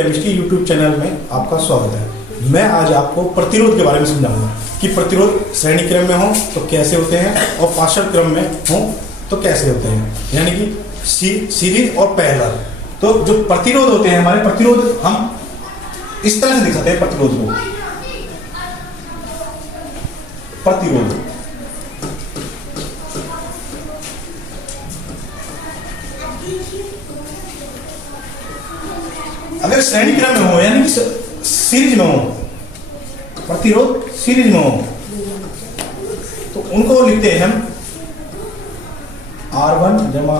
Chemistry YouTube channel में आपका स्वागत है। मैं आज आपको प्रतिरोध के बारे में समझाऊंगा कि प्रतिरोध श्रेणी क्रम में हो तो कैसे होते हैं और पार्श्व क्रम में हो तो कैसे होते हैं, यानी कि सीरीज और पैरेलल। तो जो प्रतिरोध होते हैं हमारे, प्रतिरोध हम इस तरह से दिखाते हैं प्रतिरोध को। प्रतिरोध अगर श्रेणी क्रम में हो यानी कि सीरीज में हो, प्रतिरोध सीरीज में हो तो उनको लिखते हैं हम R1 जमा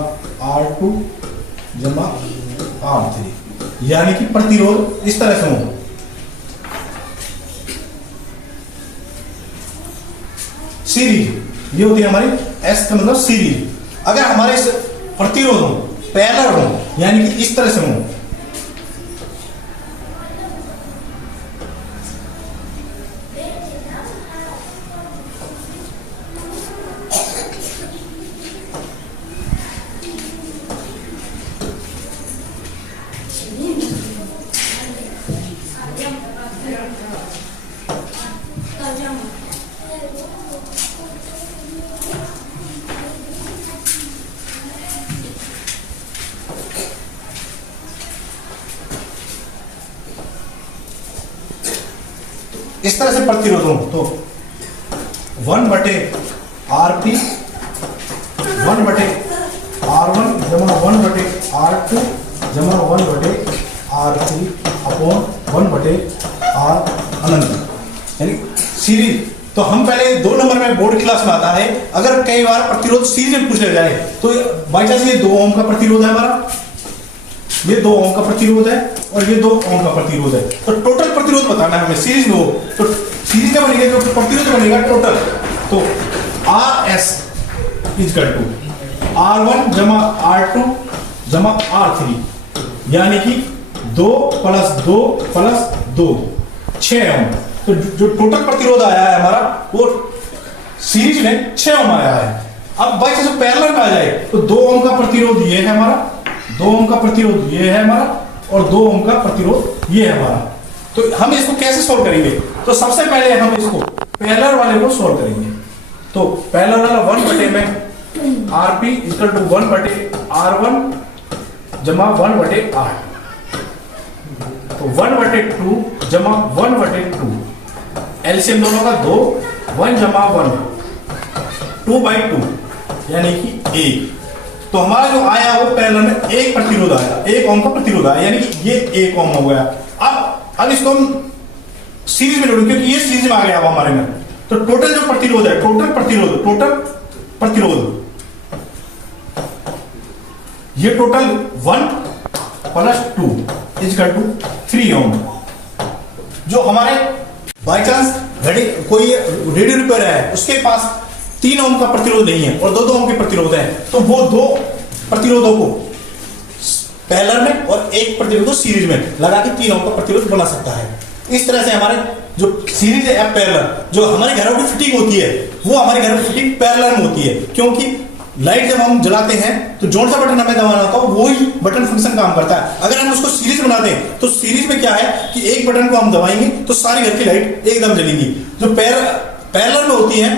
R2 जमा R3, यानी कि प्रतिरोध इस तरह से हो। सीरीज ये होती है हमारी, S का मतलब सीरीज। अगर हमारे प्रतिरोध हो पैरेलल हो यानी कि इस तरह से हो, इस तरह से प्रतिरोध हो तो 1/RP 1/R1 जमा 1/R2 जमा 1/R3 अपॉन 1/R अनंत, यानी सीरीज। तो हम पहले 2 नंबर में बोर्ड क्लास में आता है, अगर कई बार प्रतिरोध सीरीज में पूछ जाए तो बाई चांस ये 2 ओम का प्रतिरोध है हमारा, ये 2 ओम का प्रतिरोध है और ये 2 ओम का प्रतिरोध है। तो टोटल प्रतिरोध बताना है हमें सीरीज में हो तो सीरीज का बनेगा जो प्रतिरोध बनेगा टोटल। तो RS इक्वल टू R1 जमा R2 जमा R3, यानी कि 2 + 2 + 2 6 ओम। तो जो टोटल प्रतिरोध आया है हमारा वो सीरीज में 6 ओम आया है। अब बाई चांस पैरेलल में आ जाए तो 2 ओम का प्रतिरोध ये है हमारा, 2 ओम का प्रतिरोध ये है हमारा और 2 ओम का प्रतिरोध ये है हमारा। तो हम इसको कैसे सोल्व करेंगे? तो सबसे पहले हम इसको पैरेलल वाले को सोल्व करेंगे। तो पैरेलल वाला 1/में RP इक्वल टू 1/R1 जमा 1/R, तो 1/2 जमा 1/2, एलसीएम दोनों का 2, 1 जमा 1 2/2 यानी कि 1। तो हमारा जो आया वो पैरेलल में 1 प्रतिरोध आया, 1 ओम का प्रतिरोध आया, यानी कि ये 1 ओम हो गया। अब इसको हम सीरीज में जोड़ेंगे क्योंकि ये सीरीज में आ गया हमारे में। तो टोटल जो प्रतिरोध है, टोटल प्रतिरोध ये टोटल 1 + 2 = 3 ओम। जो हमारे बाई चांस कोई रेडियो रिपेयर है उसके पास 3 ओम का प्रतिरोध नहीं है और 2 ओम के प्रतिरोध है, तो वो 2 प्रतिरोधों को पैरेलल में और 1 प्रतिरोध को सीरीज में लगा के 3 ओम का प्रतिरोध बना सकता है। इस तरह से हमारे जो सीरीज है या पैरेलल, जो हमारे घरों की फिटिंग होती है वो हमारे घर में फिटिंग पैरेलल में होती है, क्योंकि लाइट जब हम जलाते हैं तो जोन सा बटन हमें दबाना होता है, वही बटन फंक्शन काम करता है। अगर हम उसको सीरीज बना दें तो सीरीज में क्या है कि एक बटन को हम दबाएंगे तो सारी घर की लाइट एकदम जलेगी। जो पैरेलल में होती है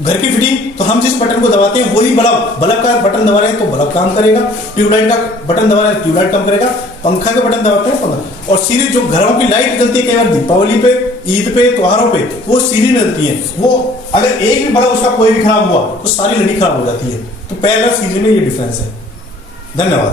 घर की फिटिंग, तो हम जिस बटन को दबाते हैं वही बल्ब का बटन दबा रहे हैं तो बल्ब काम करेगा, ट्यूबलाइट का बटन दबा रहे हैं ट्यूबलाइट काम करेगा, पंखा का बटन दबाते हैं पंखा। और सीरीज जो घरों की लाइट जलती है कई बार दीपावली पे, ईद पे, त्योहारों पे, वो सीरीज में जलती है। वो अगर एक भी बल्ब उसका कोई भी खराब हुआ तो सारी लड़ी खराब हो जाती है। तो पैरेलल सीरीज में ये डिफरेंस है। धन्यवाद।